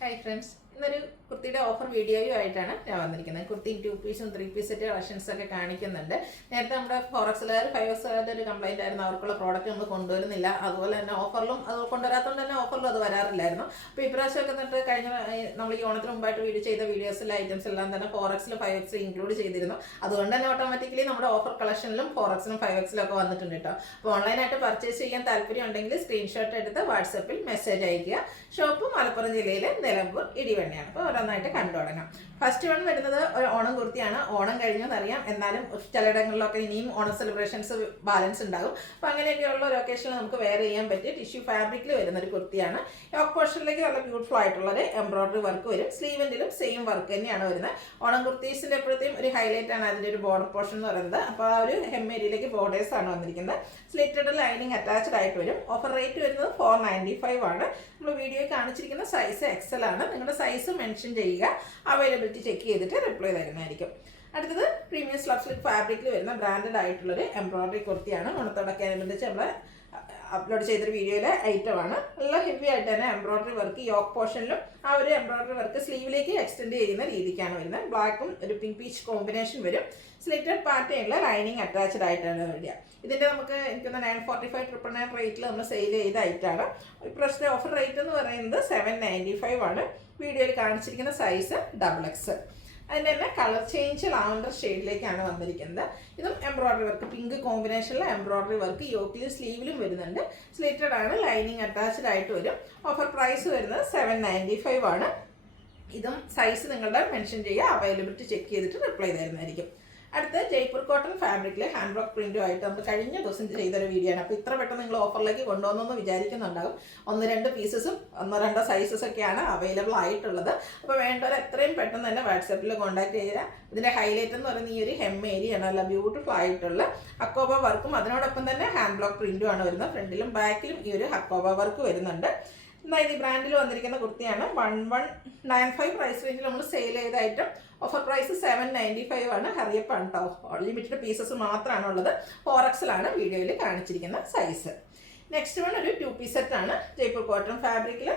Hi friends, ഇന്നൊരു കുർത്തിയുടെ offer വീഡിയോയുമായിട്ടാണ് ഞാൻ വന്നിരിക്കുന്നത്. കുർത്തി 2 പീസും 3 പീസ് സെറ്റ് കളക്ഷൻസ് ഒക്കെ കാണിക്കുന്നുണ്ട്. നേരത്തെ നമ്മുടെ ഫോറക്സിലുകാർ 5Xകാരുടെ ഒരു കംപ്ലൈന്റ് ആയിരുന്നു, അവർക്കുള്ള പ്രോഡക്റ്റ് നമ്മൾ കൊണ്ടുവരുന്നില്ല. അതുപോലെ തന്നെ ഓഫറിലും അത് കൊണ്ടുവരാത്തതുകൊണ്ട് തന്നെ ഓഫറിലും അത് വരാറില്ലായിരുന്നു. അപ്പോൾ ഇപ്രാവശ്യമൊക്കെ എന്നിട്ട് കഴിഞ്ഞ നമ്മൾ ഈ ഓണത്തിന് മുമ്പായിട്ട് ചെയ്ത വീഡിയോസിലെ ഐറ്റംസ് എല്ലാം തന്നെ ഫോറക്സിലും 5X ഇൻക്ലൂഡ് ചെയ്തിരുന്നു. അതുകൊണ്ട് തന്നെ ഓട്ടോമാറ്റിക്കലി നമ്മുടെ ഓഫർ കളക്ഷനിലും ഫോറക്സിലും 5Xലും ഒക്കെ വന്നിട്ടുണ്ട് കേട്ടോ. അപ്പോൾ ഓൺലൈനായിട്ട് പർച്ചേസ് ചെയ്യാൻ താല്പര്യം ഉണ്ടെങ്കിൽ സ്ക്രീൻഷോട്ട് എടുത്ത് വാട്സപ്പിൽ മെസ്സേജ് അയക്കുക. ഷോപ്പ് മലപ്പുറം ജില്ലയിലെ നിലമ്പൂർ ഇടിവണ്ണയാണ്. അപ്പോൾ ഓരോന്നായിട്ട് കണ്ടു തുടങ്ങാം. ഫസ്റ്റ് വൺ വരുന്നത് ഒരു ഓണം കുർത്തിയാണ്. ഓണം കഴിഞ്ഞെന്നറിയാം, എന്നാലും ചിലയിടങ്ങളിലൊക്കെ ഇനിയും ഓണം സെലിബ്രേഷൻസ് ബാലൻസ് ഉണ്ടാകും. അപ്പോൾ അങ്ങനെയൊക്കെയുള്ള ഒരു ഒക്കേഷനിൽ നമുക്ക് വെയർ ചെയ്യാൻ പറ്റിയ ടിഷ്യൂ ഫാബ്രിക്കിൽ വരുന്ന ഒരു കുർത്തിയാണ്. യോക്ക് പോർഷനിലേക്ക് നല്ല ബ്യൂട്ടിഫുൾ ആയിട്ടുള്ളൊരു എംബ്രോയിഡറി വർക്ക് വരും. സ്ലീവെന്റിലും സെയിം വർക്ക് തന്നെയാണ് വരുന്നത്. ഓണം കുർത്തീസിൻ്റെ എപ്പോഴത്തെയും ഒരു ഹൈലൈറ്റ് ആണ് അതിൻ്റെ ഒരു ബോർഡർ പോർഷൻ എന്ന് പറയുന്നത്. അപ്പോൾ ആ ഒരു ഹെമ്മേരിയിലേക്ക് ബോർഡേഴ്സ് ആണ് വന്നിരിക്കുന്നത്. സ്ലിറ്റഡ് ലൈനിങ് അറ്റാച്ച്ഡ് ആയിട്ട് വരും. ഓഫർ റേറ്റ് വരുന്നത് 495 ആണ്. നമ്മൾ വീഡിയോയിൽ കാണിച്ചിരിക്കുന്ന സൈസ് എക്സൽ ആണ്. നിങ്ങളുടെ സൈസ് മെൻഷൻ ചെയ്യുക, അവൈലബിലിറ്റി ചെക്ക് ചെയ്തിട്ട് റിപ്ലൈ തരുന്നതായിരിക്കും. അടുത്തത് പ്രീമിയം സ്ലബ് സിൽക്ക് ഫാബ്രിക്കിൽ വരുന്ന ബ്രാൻഡഡ് ആയിട്ടുള്ളൊരു എംബ്രോയിഡറി കുർത്തിയാണ്. ഓണത്തോടൊക്കെ അനുബന്ധിച്ച് നമ്മൾ അപ്ലോഡ് ചെയ്തൊരു വീഡിയോയിലെ ഐറ്റമാണ്. നല്ല ഹെവി ആയിട്ട് തന്നെ എംബ്രോയിഡറി വർക്ക് യോക്ക് പോർഷനിലും ആ ഒരു എംബ്രോയിഡറി വർക്ക് സ്ലീവിലേക്ക് എക്സ്റ്റെൻഡ് ചെയ്യുന്ന രീതിക്കാണ് വരുന്നത്. ബ്ലാക്കും ഒരു പിങ്ക് പീച്ച് കോമ്പിനേഷൻ വരും. സ്ലിറ്റഡ് പാറ്റേണിൽ ലൈനിങ് അറ്റാച്ച്ഡ് ആയിട്ടാണ് വരിക. ഇതിൻ്റെ നമുക്ക് എനിക്കൊന്ന് 945 റേറ്റിൽ നമ്മൾ സെയിൽ ചെയ്ത ഐറ്റാണ്. ഇപ്രാവശ്യത്തെ ഓഫർ റേറ്റ് എന്ന് പറയുന്നത് 795 ആണ്. വീഡിയോയിൽ കാണിച്ചിരിക്കുന്ന സൈസ് XXL. അതിൻ്റെ തന്നെ കളർ ചേഞ്ച് ലാവൻഡർ ഷെയ്ഡിലേക്കാണ് വന്നിരിക്കുന്നത്. ഇതും എംബ്രോയിഡറി വർക്ക്, പിങ്ക് കോമ്പിനേഷനിൽ എംബ്രോയിഡറി വർക്ക് യോക്കിലും സ്ലീവിലും വരുന്നുണ്ട്. സ്ലിറ്റഡ് ആണ്, ലൈനിങ് അറ്റാച്ച്ഡ് ആയിട്ട് വരും. ഓഫർ പ്രൈസ് വരുന്നത് 795 ആണ്. ഇതും സൈസ് നിങ്ങളുടെ മെൻഷൻ ചെയ്യുക, അവൈലബിലിറ്റി ചെക്ക് ചെയ്തിട്ട് റിപ്ലൈ തരുന്നതായിരിക്കും. അടുത്ത ജയ്പൂർ കോട്ടൺ ഫാബ്രിക്കിൽ ഹാൻഡ് ബ്ലോക്ക് പ്രിന്റുമായിട്ട് നമ്മൾ കഴിഞ്ഞ ദിവസം ചെയ്തൊരു വീഡിയോ ആണ്. അപ്പോൾ ഇത്ര പെട്ടെന്ന് നിങ്ങൾ ഓഫറിലേക്ക് കൊണ്ടുവന്നെന്ന് വിചാരിക്കുന്നുണ്ടാകും. 1-2 പീസസും 1-2 സൈസസ് ഒക്കെയാണ് അവൈലബിൾ ആയിട്ടുള്ളത്. അപ്പോൾ വേണ്ടവർ എത്രയും പെട്ടെന്ന് തന്നെ വാട്സാപ്പിൽ കോൺടാക്ട് ചെയ്യുക. ഇതിൻ്റെ ഹൈലൈറ്റ് എന്ന് പറയുന്നത് ഈ ഒരു ഹെം ഏരിയയാണ്. നല്ല ബ്യൂട്ടിഫുൾ ആയിട്ടുള്ള ഹക്കോബ വർക്കും അതിനോടൊപ്പം തന്നെ ഹാൻഡ് ബ്ലോക്ക് പ്രിന്റും ആണ് വരുന്നത്. ഫ്രണ്ടിലും ബാക്കിലും ഈ ഒരു ഹക്കോബ വർക്ക് വരുന്നുണ്ട്. എന്നാൽ ഈ ബ്രാൻഡിൽ വന്നിരിക്കുന്ന കുർത്തിയാണ്. 1195 പ്രൈസ് റേഞ്ചിൽ നമ്മൾ സെയിൽ ചെയ്ത ഐറ്റം. ഓഫർ പ്രൈസ് 795 ആണ്. ഹറിയപ്പാണ് കേട്ടോ. ലിമിറ്റഡ് പീസസ് മാത്രമാണ് ഉള്ളത്. 4XL ആണ് വീഡിയോയിൽ കാണിച്ചിരിക്കുന്ന സൈസ്. നെക്സ്റ്റ് വൺ ഒരു 2 പീസ് സെറ്റ് ആണ്. ജയ്പൂർ കോട്ടൺ ഫാബ്രിക്കിൽ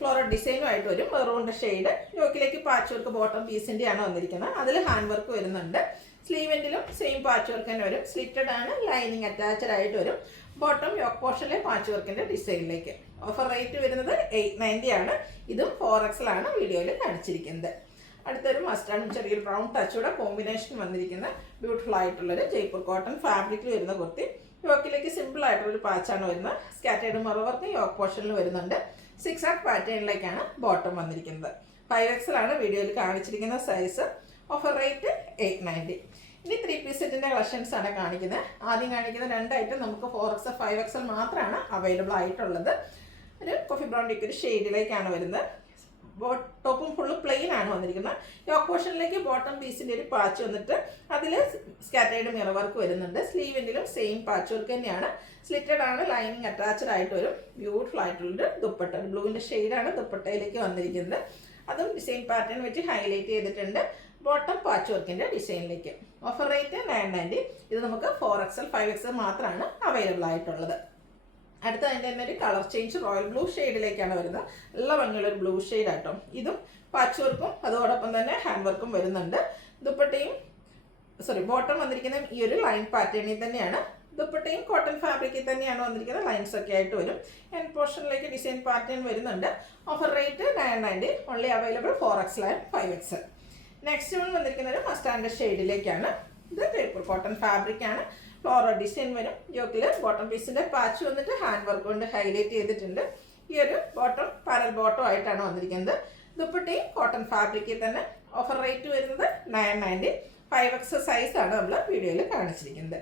ഫ്ലോറൽ ഡിസൈനുമായിട്ട് വരും. മെറൂണിൻ്റെ ഷെയ്ഡ്. യോക്കിലേക്ക് പാച്ച് വർക്ക് ബോട്ടം പീസിൻ്റെയാണ് വന്നിരിക്കുന്നത്. അതിൽ ഹാൻഡ് വർക്ക് വരുന്നുണ്ട്. സ്ലീവെൻറ്റിലും സെയിം പാച്ച് വർക്ക് തന്നെ വരും. സ്ലിറ്റഡ് ആണ്, ലൈനിങ് അറ്റാച്ച്ഡ് ആയിട്ട് വരും. ബോട്ടം യോക്ക് പോർഷനിലെ പാച്ച് വർക്കിൻ്റെ ഡിസൈനിലേക്ക്. ഓഫർ റേറ്റ് വരുന്നത് 890 ആണ്. ഇതും 4XL ആണ് വീഡിയോയിൽ കാണിച്ചിരിക്കുന്നത്. അടുത്തൊരു മസ്റ്റാർഡും ചെറിയൊരു ബ്രൗൺ ടച്ചൂടെ കോമ്പിനേഷൻ വന്നിരിക്കുന്ന ബ്യൂട്ടിഫുൾ ആയിട്ടുള്ളൊരു ജയ്പൂർ കോട്ടൺ ഫാബ്രിക്കിൽ വരുന്ന കുർത്തി. യോക്കിലേക്ക് സിമ്പിൾ ആയിട്ടുള്ളൊരു പാച്ചാണ് വരുന്നത്. സ്കാറ്റേർഡ് മിറർ വർക്ക് യോക്ക് പോർഷനിൽ വരുന്നുണ്ട്. 6 പാറ്റേണിലേക്കാണ് ബോട്ടം വന്നിരിക്കുന്നത്. 5XL ആണ് വീഡിയോയിൽ കാണിച്ചിരിക്കുന്ന സൈസ്. Offer rate 890. ഇനി 3 പീസ് സെറ്റിൻ്റെ കളക്ഷൻസ് ആണ് കാണിക്കുന്നത്. ആദ്യം കാണിക്കുന്ന 2 ഐറ്റം നമുക്ക് 4XL 5XL മാത്രമാണ് അവൈലബിൾ ആയിട്ടുള്ളത്. ഒരു കോഫി ബ്രൗൺ ഒരു ഷെയ്ഡിലേക്കാണ് വരുന്നത്. ടോപ്പും ഫുള്ള് പ്ലെയിൻ ആണ് വന്നിരിക്കുന്നത്. യോക്ക് പോർഷനിലേക്ക് ബോട്ടം പീസിൻ്റെ ഒരു പാച്ച് വന്നിട്ട് അതിൽ സ്കാറ്റേർഡ് മിറർ വർക്ക് വരുന്നുണ്ട്. സ്ലീവിൻ്റെലും സെയിം പാച്ച് വർക്ക് തന്നെയാണ്. സ്ലിറ്റഡ് ആണ്, ലൈനിങ് അറ്റാച്ച്ഡ് ആയിട്ട് വരും. ബ്യൂട്ടിഫുൾ ആയിട്ടുള്ളൊരു ദുപ്പട്ട, ബ്ലൂവിൻ്റെ ഷെയ്ഡാണ് ദുപ്പട്ടയിലേക്ക് വന്നിരിക്കുന്നത്. അതും ഡിസൈൻ പാറ്റേൺ വെച്ച് ഹൈലൈറ്റ് ചെയ്തിട്ടുണ്ട്. ബോട്ടം പാച്ച് വർക്കിൻ്റെ ഡിസൈനിലേക്ക്. Offer rate 990. ഇത് നമുക്ക് 4XL 5XL മാത്രമാണ് അവൈലബിൾ ആയിട്ടുള്ളത്. അടുത്ത അതിൻ്റെ തന്നെ ഒരു കളർ ചേഞ്ച് റോയൽ ബ്ലൂ ഷെയ്ഡിലേക്കാണ് വരുന്നത്. നല്ല ഭംഗിയുള്ള ഒരു ബ്ലൂ ഷെയ്ഡ് ആട്ടോ. ഇതും പാച്ച് വർക്കും അതോടൊപ്പം തന്നെ ഹാൻഡ് വർക്കും വരുന്നുണ്ട്. ദുപ്പട്ടയും ബോട്ടം വന്നിരിക്കുന്ന ഈ ഒരു ലൈൻ പാറ്റേണിൽ തന്നെയാണ്. ദുപ്പട്ടയും കോട്ടൺ ഫാബ്രിക്കിൽ തന്നെയാണ് വന്നിരിക്കുന്നത്. ലൈൻസ് ഒക്കെ ആയിട്ട് വരും. എൻഡ് പോർഷനിലേക്ക് ഡിസൈൻ പാറ്റേൺ വരുന്നുണ്ട്. Offer rate 990. Only available 4XL and 5XL. Next one വന്നിരിക്കുന്ന ഒരു മസ്റ്റാർഡ് ഷെയ്ഡിലേക്കാണ്. ഇത് ജയ്പൂർ കോട്ടൺ ഫാബ്രിക് ആണ്. ഫ്ലോറൽ ഡിസൈൻ വരും. യോക്കിൽ ബോട്ടം പീസിൻ്റെ പാച്ച് വന്നിട്ട് ഹാൻഡ് വർക്ക് കൊണ്ട് ഹൈലൈറ്റ് ചെയ്തിട്ടുണ്ട്. ഈ ഒരു ബോട്ടം പാരൽ ബോട്ടം ആയിട്ടാണ് വന്നിരിക്കുന്നത്. ദുപ്പട്ടയും കോട്ടൺ ഫാബ്രിക്കിൽ തന്നെ. ഓഫർ റേറ്റ് വരുന്നത് 990. 5XL സൈസാണ് നമ്മൾ വീഡിയോയിൽ കാണിച്ചിരിക്കുന്നത്.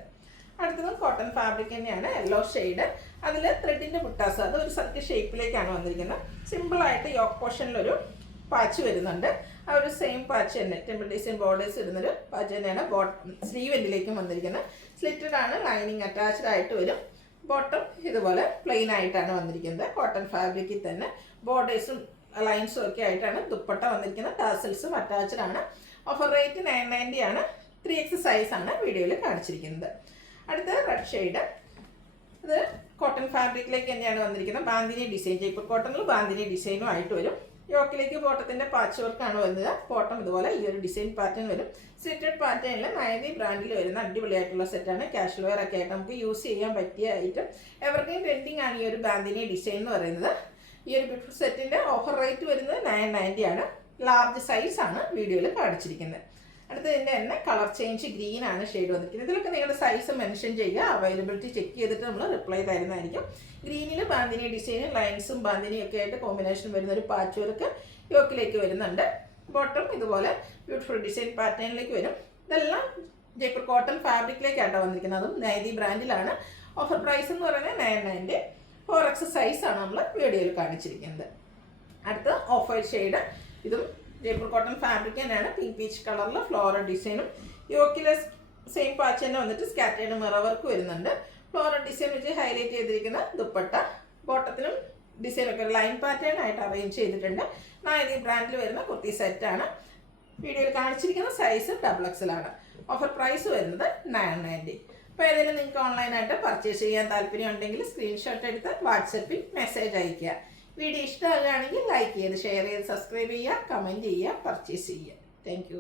അടുത്തത് കോട്ടൺ ഫാബ്രിക് തന്നെയാണ്. Yellow shade. അതിൽ ത്രെഡിൻ്റെ മുട്ടാസ്, അത് ഒരു സർക്കിൾ ഷേപ്പിലേക്കാണ് വന്നിരിക്കുന്നത്. സിമ്പിളായിട്ട് യോക്ക് പോർഷനിലൊരു പാച്ച് വരുന്നുണ്ട്. ആ ഒരു സെയിം പാച്ച് തന്നെ ടെമ്പിൾ ഡിസൈൻ ബോർഡേഴ്സ് ഇടുന്നൊരു പാച്ച് തന്നെയാണ് ബോട്ടം സ്ലീവെൻറ്റിലേക്കും വന്നിരിക്കുന്നത്. സ്ലിറ്റഡ് ആണ്, ലൈനിങ് അറ്റാച്ച്ഡ് ആയിട്ട് വരും. ബോട്ടം ഇതുപോലെ പ്ലെയിൻ ആയിട്ടാണ് വന്നിരിക്കുന്നത്. കോട്ടൺ ഫാബ്രിക്കിൽ തന്നെ ബോർഡേഴ്സും ലൈൻസും ഒക്കെ ആയിട്ടാണ് ദുപ്പട്ട വന്നിരിക്കുന്നത്. ടാസൽസും അറ്റാച്ച്ഡ് ആണ്. ഓഫർ റേറ്റ് 990 ആണ്. 3XL സൈസാണ് വീഡിയോയിൽ കാണിച്ചിരിക്കുന്നത്. അടുത്ത റെഡ് ഷെയ്ഡ്. ഇത് കോട്ടൺ ഫാബ്രിക്കിലേക്ക് തന്നെയാണ് വന്നിരിക്കുന്നത്. ബാന്തിനി ഡിസൈൻ, ജയ്പൂർ കോട്ടണിൽ ബാന്തിനി ഡിസൈനും ആയിട്ട് വരും. യോക്കിലേക്ക് ബോട്ടത്തിൻ്റെ പാച്ച് വർക്കാണ് വരുന്നത്. ബോട്ടം ഇതുപോലെ ഈ ഒരു ഡിസൈൻ പാറ്റേൺ വരും. സ്ലിറ്റഡ് പാറ്റേണിൽ നയതി ബ്രാൻഡിൽ വരുന്ന അടിപൊളിയായിട്ടുള്ള സെറ്റാണ്. കാഷ്വൽ വെയർ ഒക്കെ ആയിട്ട് നമുക്ക് യൂസ് ചെയ്യാൻ പറ്റിയ ഐറ്റം. എവർഗ്രീൻ ട്രെൻഡിങ് ആണ് ഈ ഒരു ബാന്തിനി ഡിസൈൻ എന്ന് പറയുന്നത്. ഈ ഒരു ബ്യൂട്ടിഫുൾ സെറ്റിൻ്റെ ഓഫർ റേറ്റ് വരുന്നത് 990 ആണ്. ലാർജ് സൈസാണ് വീഡിയോയിൽ കാണിച്ചിരിക്കുന്നത്. അടുത്തതിൻ്റെ തന്നെ കളർ ചേഞ്ച് ഗ്രീൻ ആണ് ഷെയ്ഡ് വന്നിരിക്കുന്നത്. ഇതിലൊക്കെ നിങ്ങളുടെ സൈസ് മെൻഷൻ ചെയ്യുക, അവൈലബിലിറ്റി ചെക്ക് ചെയ്തിട്ട് നമ്മൾ റിപ്ലൈ തരുന്നതായിരിക്കും. ഗ്രീനിൽ ബാന്തിനി ഡിസൈനും ലൈൻസും ബാന്തിനിയും ഒക്കെ ആയിട്ട് കോമ്പിനേഷൻ വരുന്ന ഒരു പാച്ച് വർക്ക് യോക്കിലേക്ക് വരുന്നുണ്ട്. ബോട്ടം ഇതുപോലെ ബ്യൂട്ടിഫുൾ ഡിസൈൻ പാറ്റേണിലേക്ക് വരും. ഇതെല്ലാം ജയ്പൂർ കോട്ടൺ ഫാബ്രിക്കിലേക്കാട്ടോ വന്നിരിക്കുന്നത്. അതും നൈതി ബ്രാൻഡിലാണ്. ഓഫർ പ്രൈസ് എന്ന് പറയുന്നത് 990. 4X സൈസാണ് നമ്മൾ വീഡിയോയിൽ കാണിച്ചിരിക്കുന്നത്. അടുത്ത ഓഫ് വൈറ്റ് ഷെയ്ഡ്, ഇതും ജയ്പൂർ കോട്ടൺ ഫാബ്രിക് തന്നെയാണ്. പിങ്ക് പീച്ച് കളറിൽ ഫ്ലോറൽ ഡിസൈനും യോക്കിലെ സെയിം പാച്ച് തന്നെ വന്നിട്ട് സ്കാറ്റേർഡ് മിറർ വർക്ക് വരുന്നുണ്ട്. ഫ്ലോറൽ ഡിസൈൻ വെച്ച് ഹൈലൈറ്റ് ചെയ്തിരിക്കുന്ന ദുപ്പട്ട. ബോട്ടത്തിലും ഡിസൈനൊക്കെ ലൈൻ പാറ്റേൺ ആയിട്ട് അറേഞ്ച് ചെയ്തിട്ടുണ്ട്. നൈതി ബ്രാൻഡിൽ വരുന്ന കുർത്തി സെറ്റാണ്. വീഡിയോയിൽ കാണിച്ചിരിക്കുന്ന സൈസ് XXL ആണ്. ഓഫർ പ്രൈസ് വരുന്നത് 990. അപ്പോൾ ഏതെങ്കിലും നിങ്ങൾക്ക് ഓൺലൈനായിട്ട് പർച്ചേസ് ചെയ്യാൻ താല്പര്യം ഉണ്ടെങ്കിൽ സ്ക്രീൻഷോട്ട് എടുത്ത് വാട്സപ്പിൽ മെസ്സേജ് അയയ്ക്കുക. വീഡിയോ ഇഷ്ടമാകുകയാണെങ്കിൽ ലൈക്ക് ചെയ്ത് ഷെയർ ചെയ്ത് സബ്സ്ക്രൈബ് ചെയ്യുക, കമൻറ്റ് ചെയ്യുക, പർച്ചേസ് ചെയ്യുക. താങ്ക്